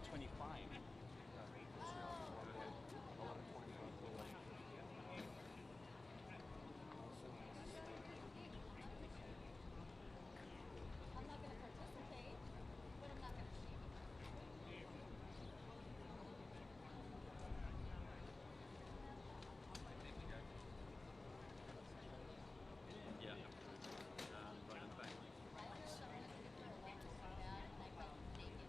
much when you climb? It's around 11:20 about the lake. I'm not going to participate, but I'm not going to cheat. Yeah. Right in the back. I heard someone who left so bad and I felt naked.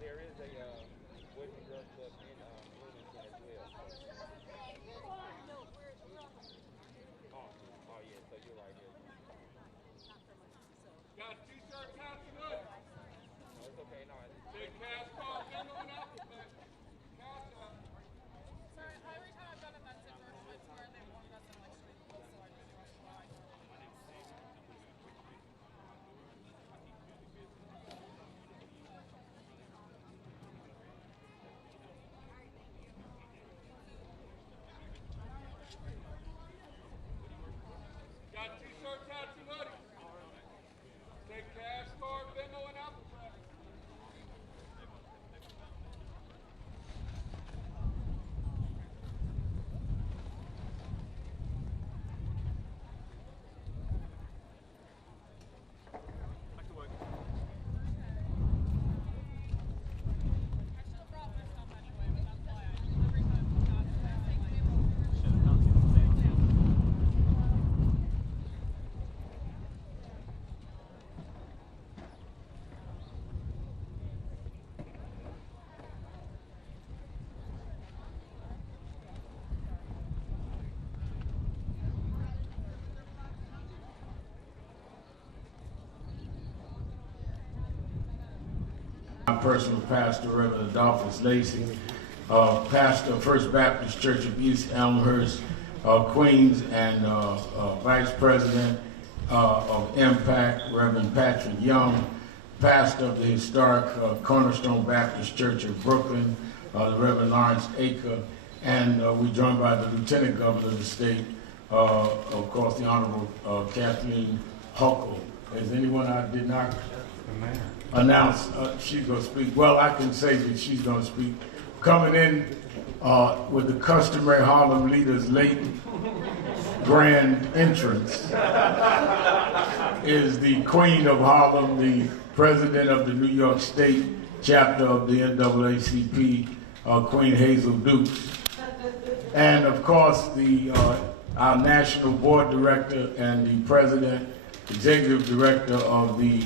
there is a Boys and Girls Club in Bloomington as well. No, we're on the Oh yeah, so you're right here. not for money, so. Got t-shirts out tonight. No, it's okay. No, Big cash card, bingo and alphabet. Cash out. Sorry, every time I've done events at George Floyd Square, they wanted us in like street clothes, so I just rushed by. Got t-shirts out tonight. Big cash card, bingo and alphabet. Back to work. I should have brought my stuff anyway, but that's why every time we got to that, like, Shit, I can't see what I'm saying. My personal pastor, Reverend Adolphus Lacey, pastor of First Baptist Church of East Elmhurst, Queens, and vice president of Impact, Reverend Patrick Young, pastor of the historic Cornerstone Baptist Church of Brooklyn, the Reverend Lawrence Aker, and we're joined by the Lieutenant Governor of the state, of course, the Honorable Kathleen Huckle. Is anyone I did not announce she's going to speak? Well, I can say that she's going to speak. Coming in with the customary Harlem leaders' late grand entrance is the Queen of Harlem, the president of the New York State chapter of the NAACP, Queen Hazel Dukes. And of course, our national board director and the president, executive director of the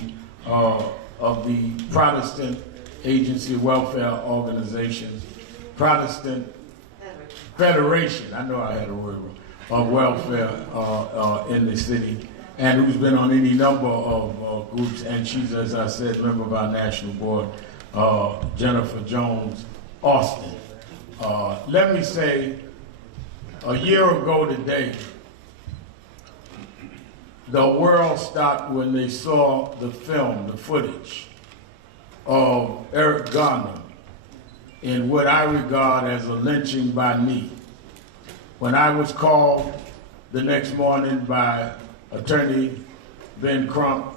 Protestant Agency of Welfare Organizations, Protestant Federation, I know I had a word, of welfare in the city, and who's been on any number of groups, and she's, as I said, member of our national board, Jennifer Jones Austin. Let me say, a year ago today, the world stopped when they saw the film, the footage of Eric Garner in what I regard as a lynching by me. When I was called the next morning by Attorney Ben Crump,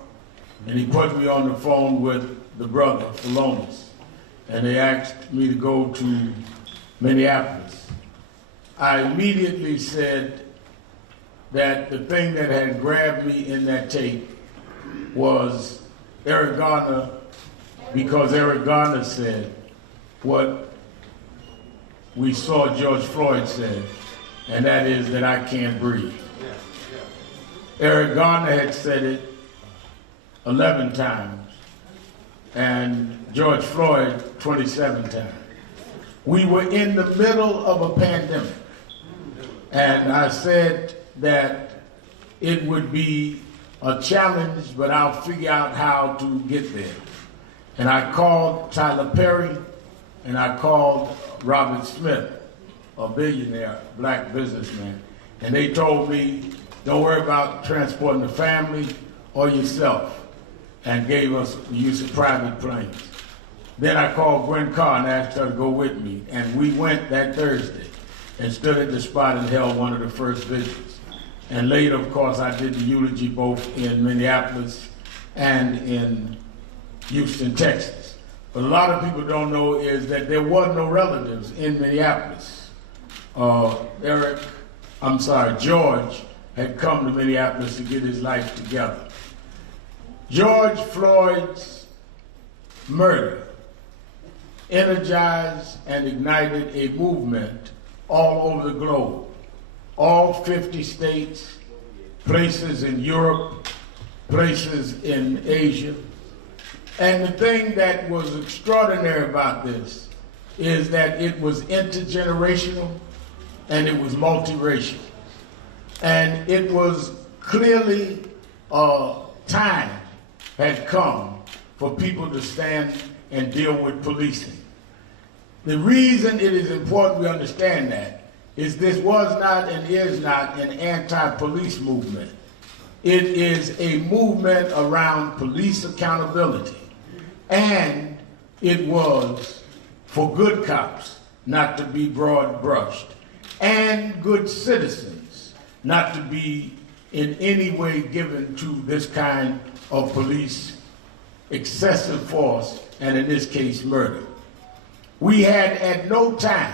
and he put me on the phone with the brother, Philonis, and they asked me to go to Minneapolis. I immediately said that the thing that had grabbed me in that tape was Eric Garner, because Eric Garner said what we saw George Floyd said, and that is that I can't breathe. Eric Garner had said it 11 times, and George Floyd 27 times. We were in the middle of a pandemic, and I said that it would be a challenge, but I'll figure out how to get there. And I called Tyler Perry, and I called Robert Smith, a billionaire black businessman, and they told me, don't worry about transporting the family or yourself, and gave us the use of private planes. Then I called Gwen Carr and asked her to go with me, and we went that Thursday and stood at the spot and held one of the first vigils. And later, of course, I did the eulogy both in Minneapolis and in Houston, Texas. But a lot of people don't know is that there were no relatives in Minneapolis. George had come to Minneapolis to get his life together. George Floyd's murder energized and ignited a movement all over the globe. All 50 states, places in Europe, places in Asia, And the thing that was extraordinary about this is that it was intergenerational and it was multiracial. And it was clearly time had come for people to stand and deal with policing. The reason it is important we understand that is this was not and is not an anti-police movement. It is a movement around police accountability. And it was for good cops not to be broad brushed, and good citizens not to be in any way given to this kind of police excessive force, and in this case, murder. We had at no time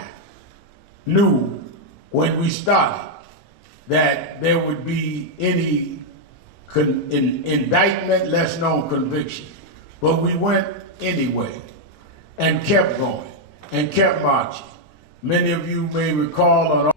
knew when we started that there would be any indictment, less known conviction. But we went anyway and kept going and kept marching. Many of you may recall on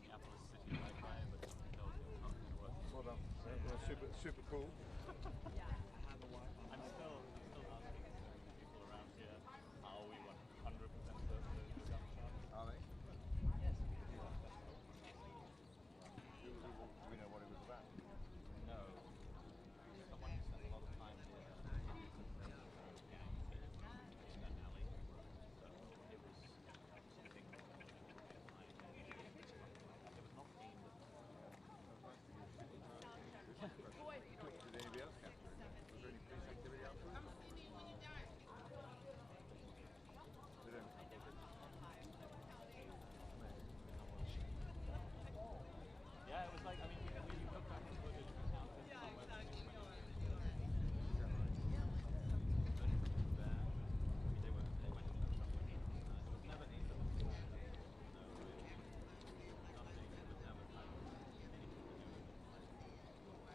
Minneapolis city right by, but no, Hold on. Super cool.